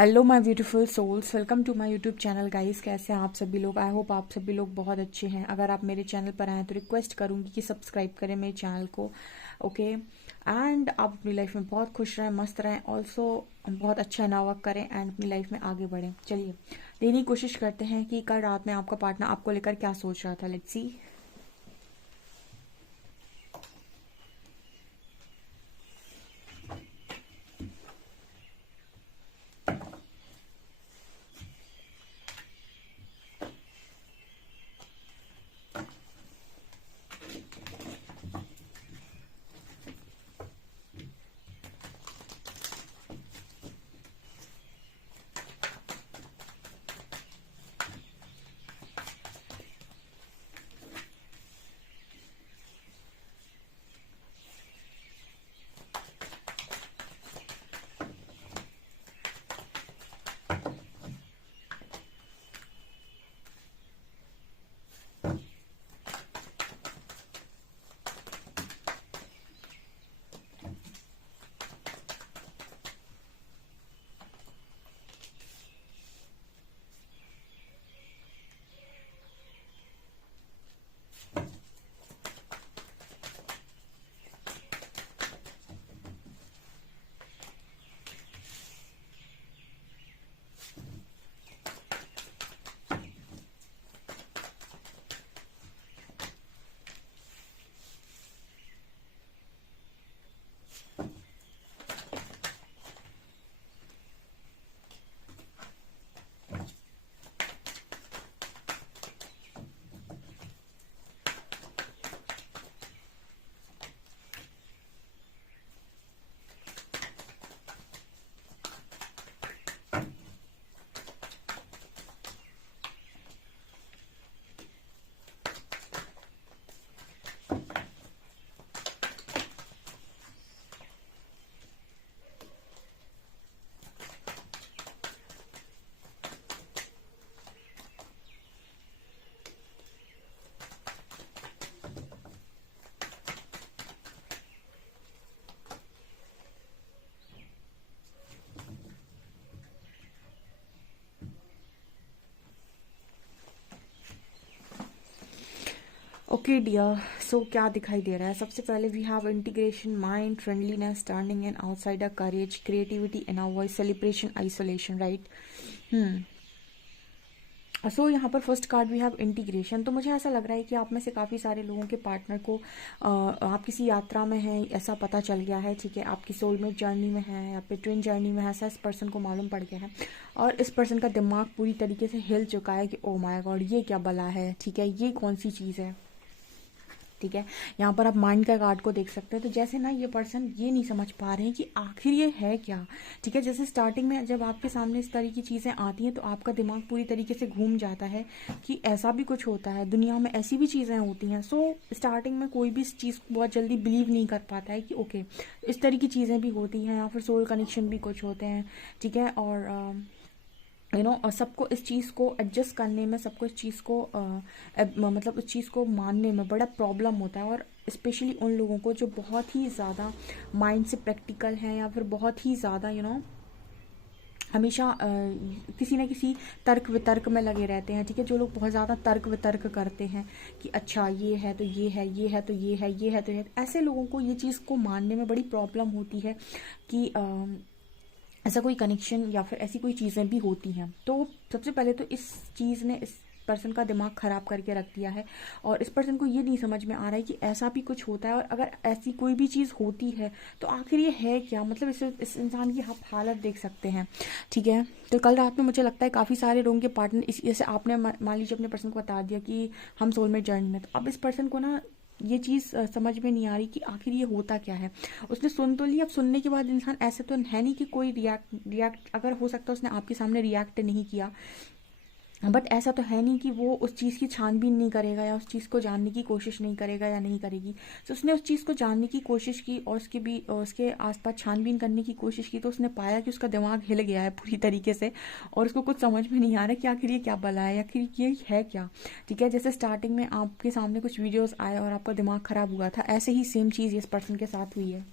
Hello my beautiful souls, welcome to my YouTube channel guys. कैसे हैं आप सभी लोग? आई होप आप सभी लोग बहुत अच्छे हैं। अगर आप मेरे चैनल पर आए तो रिक्वेस्ट करूंगी कि सब्सक्राइब करें मेरे चैनल को। ओके एंड आप अपनी लाइफ में बहुत खुश रहें, मस्त रहें, ऑल्सो बहुत अच्छा नावर्क करें एंड अपनी लाइफ में आगे बढ़ें। चलिए देखने की कोशिश करते हैं कि कल रात में आपका पार्टनर आपको लेकर क्या सोच रहा था। Let's see. Okay dear, so क्या दिखाई दे रहा है? सबसे पहले we have integration, mind, friendliness, standing in outsider, courage, creativity, inner voice, celebration, isolation, right. So यहाँ पर first card we have integration. तो मुझे ऐसा लग रहा है कि आप में से काफ़ी सारे लोगों के पार्टनर को आप किसी यात्रा में हैं, ऐसा पता चल गया है। ठीक है, आपकी सोलमेट जर्नी में है या फिर ट्विन जर्नी में है, ऐसा इस पर्सन को मालूम पड़ गया है। और इस पर्सन का दिमाग पूरी तरीके से हिल चुका है कि ओ माय गॉड, ये क्या बला है। ठीक है, ये कौन सी चीज़ है। ठीक है, यहाँ पर आप माइंड का कार्ड को देख सकते हैं। तो जैसे ना ये पर्सन ये नहीं समझ पा रहे हैं कि आखिर ये है क्या। ठीक है, जैसे स्टार्टिंग में जब आपके सामने इस तरह की चीज़ें आती हैं तो आपका दिमाग पूरी तरीके से घूम जाता है कि ऐसा भी कुछ होता है, दुनिया में ऐसी भी चीज़ें होती हैं। सो स्टार्टिंग में कोई भी इस चीज़ को बहुत जल्दी बिलीव नहीं कर पाता है कि ओके इस तरह की चीज़ें भी होती हैं या फिर सोल कनेक्शन भी कुछ होते हैं। ठीक है, और और सबको इस चीज़ को एडजस्ट करने में, सबको इस चीज़ को मतलब उस चीज़ को मानने में बड़ा प्रॉब्लम होता है। और स्पेशली उन लोगों को जो बहुत ही ज़्यादा माइंड से प्रैक्टिकल हैं या फिर बहुत ही ज़्यादा हमेशा किसी न किसी तर्क वितर्क में लगे रहते हैं। ठीक है, जो लोग बहुत ज़्यादा तर्क वितर्क करते हैं कि अच्छा ये है तो ये है, ये है तो ये है, ये है तो ये है, ऐसे लोगों को ये चीज़ को मानने में बड़ी प्रॉब्लम होती है कि ऐसा कोई कनेक्शन या फिर ऐसी कोई चीज़ें भी होती हैं। तो सबसे पहले तो इस चीज़ ने इस पर्सन का दिमाग ख़राब करके रख दिया है और इस पर्सन को ये नहीं समझ में आ रहा है कि ऐसा भी कुछ होता है। और अगर ऐसी कोई भी चीज़ होती है तो आखिर ये है क्या। मतलब इस इंसान की आप हालत देख सकते हैं। ठीक है, तो कल रात में मुझे लगता है काफ़ी सारे लोगों के पार्टनर इस जैसे आपने मान लीजिए अपने पर्सन को बता दिया कि हम सोलमेट जर्नी में, तो अब इस पर्सन को ना ये चीज़ समझ में नहीं आ रही कि आखिर ये होता क्या है। उसने सुन तो लिया, अब सुनने के बाद इंसान ऐसे तो है नहीं कि कोई रिएक्ट अगर हो सकता है उसने आपके सामने रिएक्ट नहीं किया, बट ऐसा तो है नहीं कि वो उस चीज़ की छानबीन नहीं करेगा या उस चीज़ को जानने की कोशिश नहीं करेगा या नहीं करेगी। तो उसने उस चीज़ को जानने की कोशिश की और उसके आसपास छानबीन करने की कोशिश की, तो उसने पाया कि उसका दिमाग हिल गया है पूरी तरीके से और उसको कुछ समझ में नहीं आ रहा कि आखिर ये क्या बला है, आखिर ये है क्या। ठीक है, जैसे स्टार्टिंग में आपके सामने कुछ वीडियोज़ आए और आपका दिमाग ख़राब हुआ था, ऐसे ही सेम चीज़ इस पर्सन के साथ हुई है।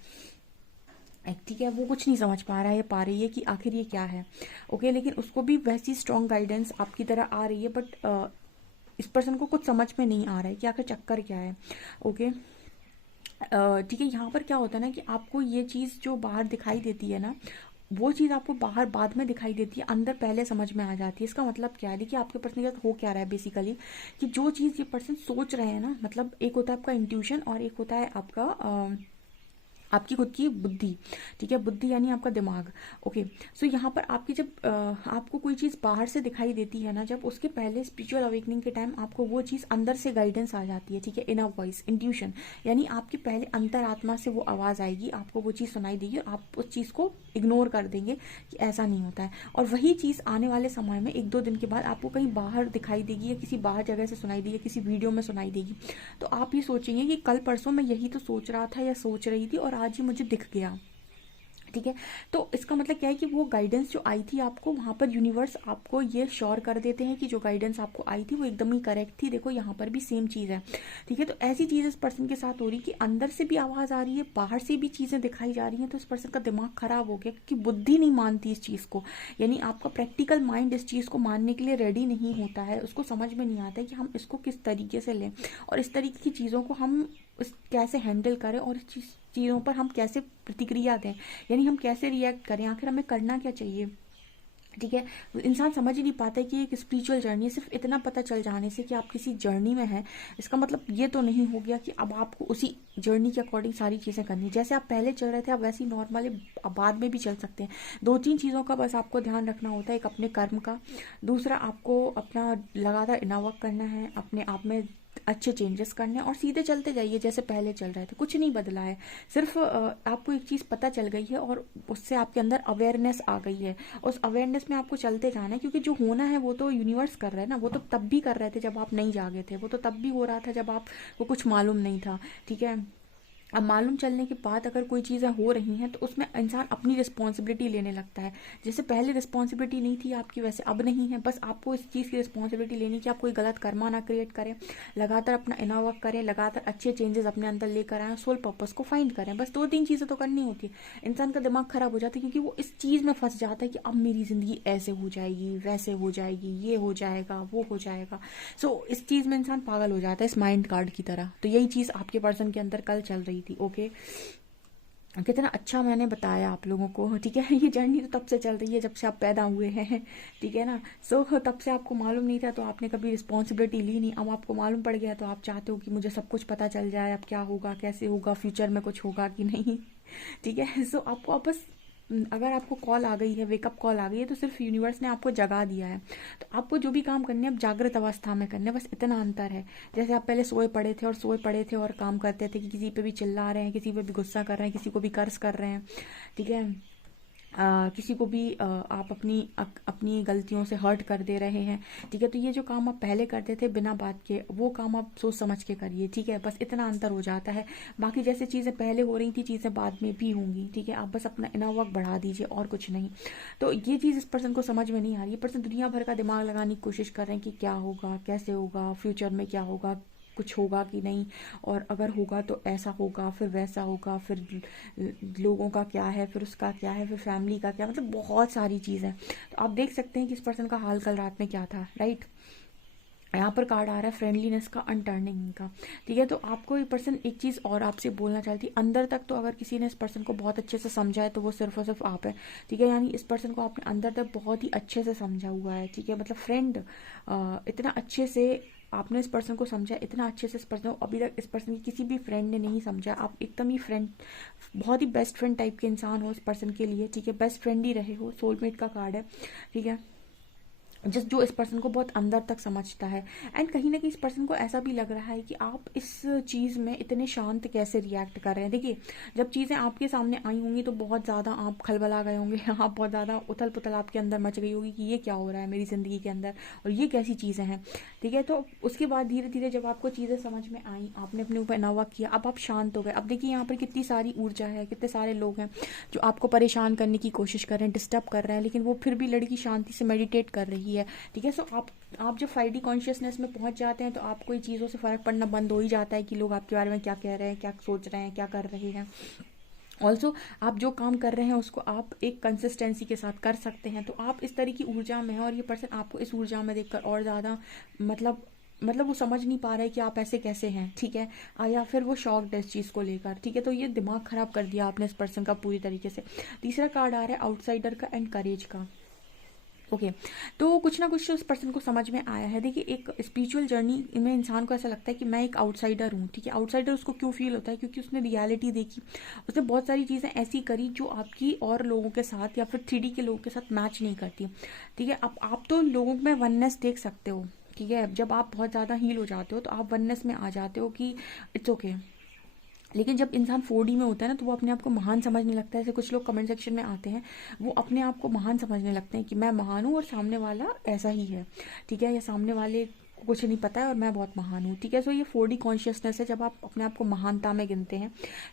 ठीक है, वो कुछ नहीं समझ पा रहा है या पा रही है कि आखिर ये क्या है। ओके, लेकिन उसको भी वैसी स्ट्रॉन्ग गाइडेंस आपकी तरह आ रही है, बट इस पर्सन को कुछ समझ में नहीं आ रहा है कि आखिर चक्कर क्या है। ओके, ठीक है, यहाँ पर क्या होता है ना कि आपको ये चीज़ जो बाहर दिखाई देती है ना, वो चीज़ आपको बाहर बाद में दिखाई देती है, अंदर पहले समझ में आ जाती है। इसका मतलब क्या है, देखिए आपके पर्सन के साथ हो क्या रहा है बेसिकली, कि जो चीज़ ये पर्सन सोच रहे हैं ना, मतलब एक होता है आपका इंट्यूशन और एक होता है आपका आपकी खुद की बुद्धि। ठीक है, बुद्धि यानी आपका दिमाग। ओके, सो यहाँ पर आपकी जब आपको कोई चीज़ बाहर से दिखाई देती है ना, जब उसके पहले स्पिरिचुअल अवेकनिंग के टाइम आपको वो चीज़ अंदर से गाइडेंस आ जाती है। ठीक है, इनर वॉइस, इंट्यूशन, यानी आपके पहले अंतरात्मा से वो आवाज़ आएगी, आपको वो चीज़ सुनाई देगी और आप उस चीज़ को इग्नोर कर देंगे कि ऐसा नहीं होता है। और वही चीज़ आने वाले समय में 1-2 दिन के बाद आपको कहीं बाहर दिखाई देगी या किसी बाहर जगह से सुनाई देगी, किसी वीडियो में सुनाई देगी। तो आप ये सोचेंगे कि कल परसों मैं यही तो सोच रहा था या सोच रही थी और आज ही मुझे दिख गया। ठीक है, तो इसका मतलब क्या है कि वो गाइडेंस जो आई थी आपको, वहाँ पर यूनिवर्स आपको ये श्योर कर देते हैं कि जो गाइडेंस आपको आई थी वो एकदम ही करेक्ट थी। देखो यहाँ पर भी सेम चीज़ है। ठीक है, तो ऐसी चीज़ इस पर्सन के साथ हो रही कि अंदर से भी आवाज़ आ रही है, बाहर से भी चीज़ें दिखाई जा रही हैं, तो इस पर्सन का दिमाग खराब हो गया क्योंकि बुद्धि नहीं मानती इस चीज़ को। यानी आपका प्रैक्टिकल माइंड इस चीज़ को मानने के लिए रेडी नहीं होता है, उसको समझ में नहीं आता है कि हम इसको किस तरीके से लें और इस तरीके की चीज़ों को हम कैसे हैंडल करें और इस चीज़ों पर हम कैसे प्रतिक्रिया दें, यानी हम कैसे रिएक्ट करें, आखिर हमें करना क्या चाहिए। ठीक है, इंसान समझ ही नहीं पाता है कि एक स्पिरिचुअल जर्नी है। सिर्फ इतना पता चल जाने से कि आप किसी जर्नी में हैं, इसका मतलब ये तो नहीं हो गया कि अब आपको उसी जर्नी के अकॉर्डिंग सारी चीज़ें करनी, जैसे आप पहले चल रहे थे आप वैसे ही नॉर्मली बाद में भी चल सकते हैं। 2-3 चीज़ों का बस आपको ध्यान रखना होता है, एक अपने कर्म का, दूसरा आपको अपना लगातार इनर वर्क करना है, अपने आप में अच्छे चेंजेस करने हैं और सीधे चलते जाइए जैसे पहले चल रहे थे, कुछ नहीं बदला है। सिर्फ आपको एक चीज़ पता चल गई है और उससे आपके अंदर अवेयरनेस आ गई है, उस अवेयरनेस में आपको चलते जाना है, क्योंकि जो होना है वो तो यूनिवर्स कर रहा है ना। वो तो तब भी कर रहे थे जब आप नहीं जागे थे, वो तो तब भी हो रहा था जब आपको कुछ मालूम नहीं था। ठीक है, अब मालूम चलने के बाद अगर कोई चीज़ें हो रही हैं तो उसमें इंसान अपनी रिस्पॉन्सिबिलिटी लेने लगता है। जैसे पहले रिस्पॉन्सिबिलिटी नहीं थी आपकी, वैसे अब नहीं है। बस आपको इस चीज़ की रिस्पॉन्सिबिलिटी लेनी कि आप कोई गलत कर्मा ना क्रिएट करें, लगातार अपना इनर वर्क करें, लगातार अच्छे चेंजेस अपने अंदर लेकर आएँ, सोल पर्पस को फाइंड करें। बस 2-3 चीज़ें तो करनी होती है। इंसान का दिमाग खराब हो जाता है क्योंकि वो इस चीज़ में फंस जाता है कि अब मेरी ज़िंदगी ऐसे हो जाएगी, वैसे हो जाएगी, ये हो जाएगा, वो हो जाएगा। सो इस चीज़ में इंसान पागल हो जाता है, इस माइंड कार्ड की तरह। तो यही चीज़ आपके पर्सन के अंदर कल चल रही थी। ओके, कितना अच्छा मैंने बताया आप लोगों को। ठीक है, ये जर्नी तो तब से चल रही है जब से आप पैदा हुए हैं। ठीक है ना, सो तब से आपको मालूम नहीं था तो आपने कभी रिस्पॉन्सिबिलिटी ली नहीं। अब आपको मालूम पड़ गया तो आप चाहते हो कि मुझे सब कुछ पता चल जाए, अब क्या होगा, कैसे होगा, फ्यूचर में कुछ होगा कि नहीं। ठीक है, सो आपको अब बस अगर आपको कॉल आ गई है, वेकअप कॉल आ गई है, तो सिर्फ यूनिवर्स ने आपको जगा दिया है। तो आपको जो भी काम करने हैं अब जागृत अवस्था में करने हैं, बस इतना अंतर है। जैसे आप पहले सोए पड़े थे और काम करते थे कि किसी पे भी चिल्ला रहे हैं, किसी पे भी गुस्सा कर रहे हैं, किसी को भी कर्ज कर रहे हैं। ठीक है, किसी को भी आप अपनी गलतियों से हर्ट कर दे रहे हैं। ठीक है, तो ये जो काम आप पहले करते थे बिना बात के, वो काम आप सोच समझ के करिए। ठीक है, बस इतना अंतर हो जाता है। बाकी जैसे चीज़ें पहले हो रही थी चीज़ें बाद में भी होंगी। ठीक है, आप बस अपना इनर वर्क बढ़ा दीजिए और कुछ नहीं। तो ये चीज़ इस पर्सन को समझ में नहीं आ रही है। पर्सन दुनिया भर का दिमाग लगाने की कोशिश कर रहे हैं कि क्या होगा, कैसे होगा, फ्यूचर में क्या होगा, कुछ होगा कि नहीं, और अगर होगा तो ऐसा होगा, फिर वैसा होगा, फिर लोगों का क्या है, फिर उसका क्या है, फिर फैमिली का क्या, मतलब बहुत सारी चीज़ें। तो आप देख सकते हैं कि इस पर्सन का हाल कल रात में क्या था। राइट, यहाँ पर कार्ड आ रहा है फ्रेंडलीनेस का, अनटर्निंग का। ठीक है, तो आपको ये पर्सन एक चीज़ और आपसे बोलना चाहती है। अंदर तक तो अगर किसी ने इस पर्सन को बहुत अच्छे से समझा है तो वो सिर्फ और सिर्फ आप है। ठीक है, यानी इस पर्सन को आपने अंदर तक बहुत ही अच्छे से समझा हुआ है। ठीक है, मतलब फ्रेंड, इतना अच्छे से आपने इस पर्सन को समझा, इतना अच्छे से इस पर्सन को अभी तक इस पर्सन की किसी भी फ्रेंड ने नहीं समझा। आप एकदम ही फ्रेंड, बहुत ही बेस्ट फ्रेंड टाइप के इंसान हो इस पर्सन के लिए। ठीक है, बेस्ट फ्रेंड ही रहे हो, सोलमेट का कार्ड है। ठीक है, जो इस पर्सन को बहुत अंदर तक समझता है। एंड कहीं ना कहीं इस पर्सन को ऐसा भी लग रहा है कि आप इस चीज़ में इतने शांत कैसे रिएक्ट कर रहे हैं। देखिए, जब चीज़ें आपके सामने आई होंगी तो बहुत ज़्यादा आप खलबला गए होंगे, आप बहुत ज़्यादा उथल पुथल आपके अंदर मच गई होगी कि ये क्या हो रहा है मेरी ज़िंदगी के अंदर और ये कैसी चीज़ें हैं। ठीक है, तो उसके बाद धीरे धीरे जब आपको चीज़ें समझ में आई, आपने अपने ऊपर नवा किया, अब आप शांत हो गए। अब देखिए यहाँ पर कितनी सारी ऊर्जा है, कितने सारे लोग हैं जो आपको परेशान करने की कोशिश कर रहे हैं, डिस्टर्ब कर रहे हैं, लेकिन वो फिर भी लड़की शांति से मेडिटेट कर रही है। ठीक है, सो आप जब 5D कॉन्शियसनेस में पहुंच जाते हैं तो आपको ये चीज़ों से फ़र्क पड़ना बंद हो ही जाता है कि लोग आपके बारे में क्या कह रहे हैं, क्या सोच रहे हैं, क्या कर रहे हैं। ऑल्सो आप जो काम कर रहे हैं उसको आप एक कंसिस्टेंसी के साथ कर सकते हैं, तो आप इस तरह की ऊर्जा में हैं और ये पर्सन आपको इस ऊर्जा में देखकर और ज़्यादा मतलब वो समझ नहीं पा रहा है कि आप ऐसे कैसे हैं, ठीक है। या फिर वो शॉक्ड है इस चीज़ को लेकर, ठीक है। तो ये दिमाग ख़राब कर दिया आपने इस पर्सन का पूरी तरीके से। तीसरा कार्ड आ रहा है आउटसाइडर का एंड करेज का। ओके तो कुछ ना कुछ उस पर्सन को समझ में आया है। देखिए एक स्पिरिचुअल जर्नी में इंसान को ऐसा लगता है कि मैं एक आउटसाइडर हूँ, ठीक है। आउटसाइडर उसको क्यों फील होता है, क्योंकि उसने रियलिटी देखी, उसने बहुत सारी चीज़ें ऐसी करी जो आपकी और लोगों के साथ या फिर 3D के लोगों के साथ मैच नहीं करती, ठीक है। अब आप तो लोगों में वननेस देख सकते हो, ठीक है। जब आप बहुत ज़्यादा हील हो जाते हो तो आप वननेस में आ जाते हो कि इट्स ओके। लेकिन जब इंसान 4D में होता है ना तो वो अपने आप को महान समझने लगता है। जैसे कुछ लोग कमेंट सेक्शन में आते हैं, वो अपने आप को महान समझने लगते हैं कि मैं महान हूँ और सामने वाला ऐसा ही है, ठीक है। या सामने वाले को कुछ नहीं पता है और मैं बहुत महान हूँ, ठीक है। सो ये 4D कॉन्शियसनेस है जब आप अपने आप को महानता में गिनते हैं।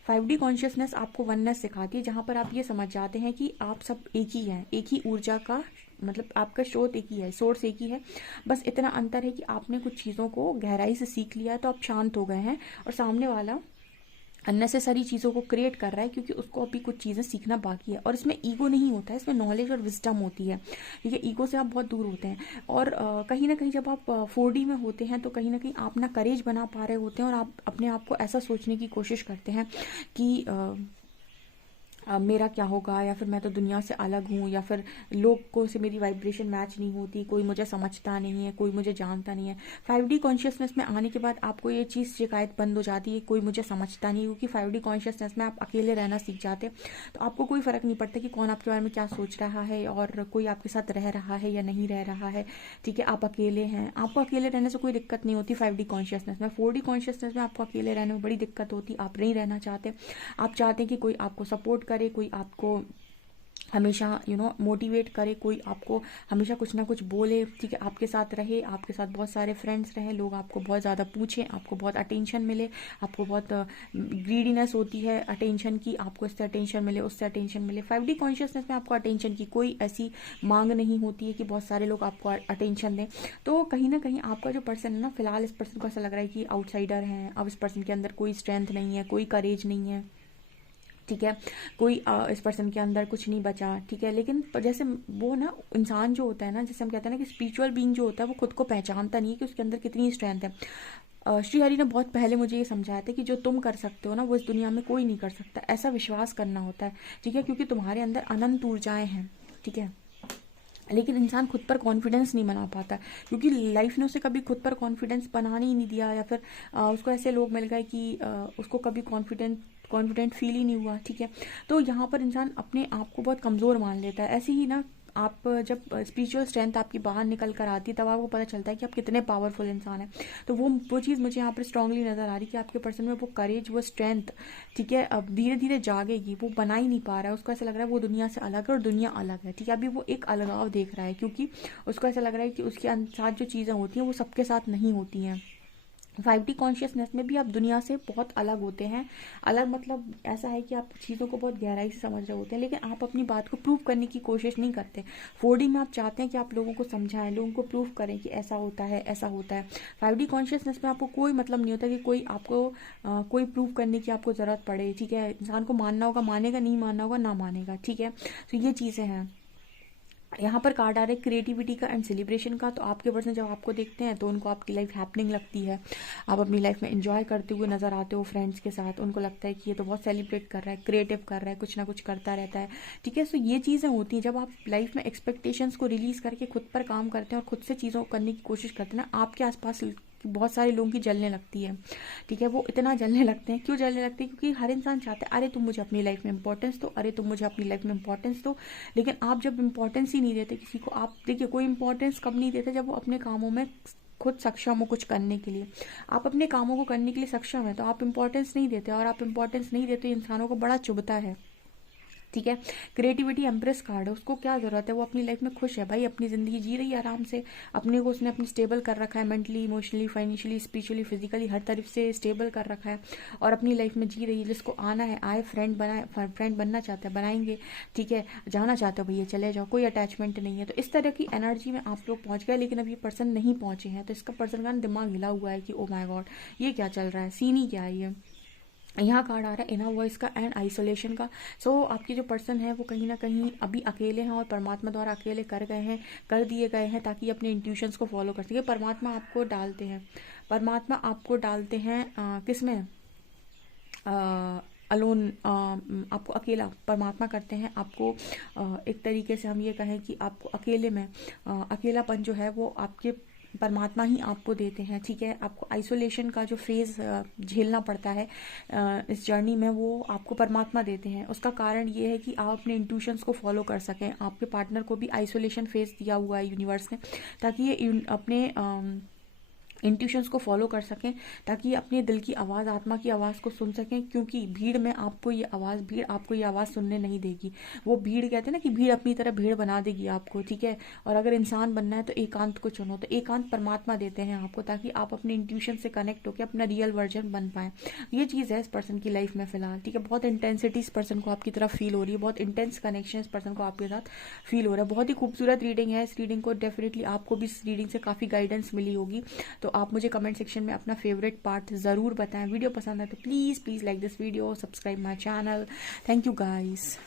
5D कॉन्शियसनेस आपको वननेस सिखाती है, जहाँ पर आप ये समझ जाते हैं कि आप सब एक ही हैं, एक ही ऊर्जा का मतलब आपका स्रोत एक ही है, सोर्स एक ही है। बस इतना अंतर है कि आपने कुछ चीज़ों को गहराई से सीख लिया है तो आप शांत हो गए हैं, और सामने वाला अननेसेसरी चीज़ों को क्रिएट कर रहा है क्योंकि उसको अभी कुछ चीज़ें सीखना बाकी है। और इसमें ईगो नहीं होता है, इसमें नॉलेज और विजडम होती है, ठीक है। ईगो से आप बहुत दूर होते हैं। और कहीं ना कहीं जब आप 4D में होते हैं तो कहीं ना कहीं आप ना करेज बना पा रहे होते हैं, और आप अपने आप को ऐसा सोचने की कोशिश करते हैं कि मेरा क्या होगा, या फिर मैं तो दुनिया से अलग हूँ, या फिर लोगों से मेरी वाइब्रेशन मैच नहीं होती, कोई मुझे समझता नहीं है, कोई मुझे जानता नहीं है। 5D कॉन्शियसनेस में आने के बाद आपको ये चीज़ शिकायत बंद हो जाती है, कोई मुझे समझता नहीं, क्योंकि 5D कॉन्शियसनेस में आप अकेले रहना सीख जाते हैं। तो आपको कोई फ़र्क नहीं पड़ता कि कौन आपके बारे में क्या सोच रहा है और कोई आपके साथ रह रहा है या नहीं रह रहा है, ठीक है। आप अकेले हैं, आपको अकेले रहने से कोई दिक्कत नहीं होती 5D कॉन्शियसनेस में। 4D कॉन्शियसनेस में आपको अकेले रहने में बड़ी दिक्कत होती, आप नहीं रहना चाहते। आप चाहते हैं कि कोई आपको सपोर्ट करे, कोई आपको हमेशा मोटिवेट करे, कोई आपको हमेशा कुछ ना कुछ बोले, ठीक है। आपके साथ रहे, आपके साथ बहुत सारे फ्रेंड्स रहें, लोग आपको बहुत ज़्यादा पूछें, आपको बहुत अटेंशन मिले। आपको बहुत ग्रीडीनेस होती है अटेंशन की, आपको इससे अटेंशन मिले, उससे अटेंशन मिले। 5D कॉन्शियसनेस में आपको अटेंशन की कोई ऐसी मांग नहीं होती है कि बहुत सारे लोग आपको अटेंशन दें। तो कहीं ना कहीं आपका जो पर्सन है ना, फिलहाल इस पर्सन को ऐसा लग रहा है कि आउटसाइडर हैं। अब इस पर्सन के अंदर कोई स्ट्रेंथ नहीं है, कोई करेज नहीं है, ठीक है। कोई इस पर्सन के अंदर कुछ नहीं बचा, ठीक है। लेकिन जैसे वो ना इंसान जो होता है ना, जैसे हम कहते हैं ना कि स्पिरिचुअल बीइंग जो होता है वो खुद को पहचानता नहीं है कि उसके अंदर कितनी स्ट्रेंथ है। श्री हरि ने बहुत पहले मुझे ये समझाया था कि जो तुम कर सकते हो ना वो इस दुनिया में कोई नहीं कर सकता, ऐसा विश्वास करना होता है, ठीक है। क्योंकि तुम्हारे अंदर अनंत ऊर्जाएं हैं, ठीक है। लेकिन इंसान खुद पर कॉन्फिडेंस नहीं बना पाता, क्योंकि लाइफ ने उसे कभी खुद पर कॉन्फिडेंस बनाने ही नहीं दिया, या फिर उसको ऐसे लोग मिल गए कि उसको कभी कॉन्फिडेंट फील ही नहीं हुआ, ठीक है। तो यहाँ पर इंसान अपने आप को बहुत कमज़ोर मान लेता है। ऐसे ही ना आप जब स्पिरिचुअल स्ट्रेंथ आपकी बाहर निकल कर आती है तब आपको पता चलता है कि आप कितने पावरफुल इंसान हैं। तो वो चीज़ मुझे यहाँ पर स्ट्रांगली नज़र आ रही कि आपके पर्सन में वो करेज, वो स्ट्रेंथ, ठीक है, अब धीरे धीरे जागेगी। वो बना ही नहीं पा रहा है, उसको ऐसा लग रहा है वो दुनिया से अलग है और दुनिया अलग है, ठीक है। अभी वो एक अलगाव देख रहा है, क्योंकि उसको ऐसा लग रहा है कि उसके साथ जो चीज़ें होती हैं वो सबके साथ नहीं होती हैं। 5D कॉन्शियसनेस में भी आप दुनिया से बहुत अलग होते हैं। अलग मतलब ऐसा है कि आप चीज़ों को बहुत गहराई से समझ रहे होते हैं, लेकिन आप अपनी बात को प्रूव करने की कोशिश नहीं करते। 4D में आप चाहते हैं कि आप लोगों को समझाएं, लोगों को प्रूव करें कि ऐसा होता है, ऐसा होता है। 5D कॉन्शियसनेस में आपको कोई मतलब नहीं होता कि कोई आपको कोई प्रूव करने की आपको ज़रूरत पड़े, ठीक है। इंसान को मानना होगा मानेगा, नहीं मानना होगा ना मानेगा, ठीक है। तो ये चीज़ें हैं। यहाँ पर कार्ड आ रहा है क्रिएटिविटी का एंड सेलिब्रेशन का। तो आपके पर्सन जब आपको देखते हैं तो उनको आपकी लाइफ हैपनिंग लगती है, आप अपनी लाइफ में एंजॉय करते हुए नजर आते हो फ्रेंड्स के साथ। उनको लगता है कि ये तो बहुत सेलिब्रेट कर रहा है, क्रिएटिव कर रहा है, कुछ ना कुछ करता रहता है, ठीक है। सो ये चीज़ें होती हैं जब आप लाइफ में एक्सपेक्टेशंस को रिलीज करके खुद पर काम करते हैं और खुद से चीज़ों को करने की कोशिश करते हैं ना, आपके आसपास बहुत सारे लोगों की जलने लगती है, ठीक है। वो इतना जलने लगते हैं, क्यों जलने लगते हैं, क्योंकि हर इंसान चाहता है अरे तुम मुझे अपनी लाइफ में इंपॉर्टेंस दो, अरे तुम मुझे अपनी लाइफ में इंपॉर्टेंस दो। लेकिन आप जब इंपॉर्टेंस ही नहीं देते किसी को, आप देखिए कोई इंपॉर्टेंस कब नहीं देते, जब वो अपने कामों में खुद सक्षम हो कुछ करने के लिए। आप अपने कामों को करने के लिए सक्षम है तो आप इंपॉर्टेंस नहीं देते, और आप इंपॉर्टेंस नहीं देते इंसानों को बड़ा चुभता है, ठीक है। क्रिएटिविटी एम्प्रेस कार्ड है, उसको क्या ज़रूरत है, वो अपनी लाइफ में खुश है भाई, अपनी ज़िंदगी जी रही है आराम से। अपने को उसने अपनी स्टेबल कर रखा है, mentally, emotionally, financially, spiritually, physically, हर तरफ से स्टेबल कर रखा है और अपनी लाइफ में जी रही है। जिसको आना है आए, फ्रेंड बनना चाहते हैं बनाएंगे, ठीक है। जाना चाहते हो भैया चले जाओ, कोई अटैचमेंट नहीं है। तो इस तरह की एनर्जी में आप लोग पहुँच गए, लेकिन अब ये पर्सन नहीं पहुँचे हैं, तो इसका पर्सन का दिमाग हिला हुआ है कि ओ माई गॉड ये क्या चल रहा है, सीन ही क्या है ये। यहाँ कार्ड आ रहा है इनर वॉइस का एंड आइसोलेशन का। सो आपके जो पर्सन है वो कहीं ना कहीं अभी अकेले हैं और परमात्मा द्वारा अकेले कर दिए गए हैं ताकि अपने इंट्यूशंस को फॉलो कर सके। परमात्मा आपको डालते हैं किस में, अलोन, आपको अकेला परमात्मा करते हैं आपको। एक तरीके से हम ये कहें कि आपको अकेले में अकेलापन जो है वो आपके परमात्मा ही आपको देते हैं, ठीक है। आपको आइसोलेशन का जो फेज़ झेलना पड़ता है इस जर्नी में, वो आपको परमात्मा देते हैं। उसका कारण ये है कि आप अपने इंट्यूशंस को फॉलो कर सकें। आपके पार्टनर को भी आइसोलेशन फेज़ दिया हुआ है यूनिवर्स ने, ताकि ये अपने इंट्यूशंस को फॉलो कर सकें, ताकि अपने दिल की आवाज़, आत्मा की आवाज़ को सुन सकें। क्योंकि भीड़ आपको ये आवाज़ सुनने नहीं देगी। वो भीड़, कहते हैं ना कि भीड़ अपनी तरह भीड़ बना देगी आपको, ठीक है। और अगर इंसान बनना है तो एकांत को चुनो। तो एकांत परमात्मा देते हैं आपको, ताकि आप अपने इंट्यूशन से कनेक्ट होकर अपना रियल वर्जन बन पाएँ। ये चीज़ है इस पर्सन की लाइफ में फ़िलहाल, ठीक है। बहुत इंटेंसिटी इस पर्सन को आपकी तरफ फील हो रही है, बहुत इंटेंस कनेक्शन इस पर्सन को आपके साथ फील हो रहा है। बहुत ही खूबसूरत रीडिंग है। इस रीडिंग को डेफिनेटली आपको भी इस रीडिंग से काफ़ी गाइडेंस मिली होगी। तो आप मुझे कमेंट सेक्शन में अपना फेवरेट पार्ट ज़रूर बताएं। वीडियो पसंद है तो please like this video, subscribe my channel. Thank you guys.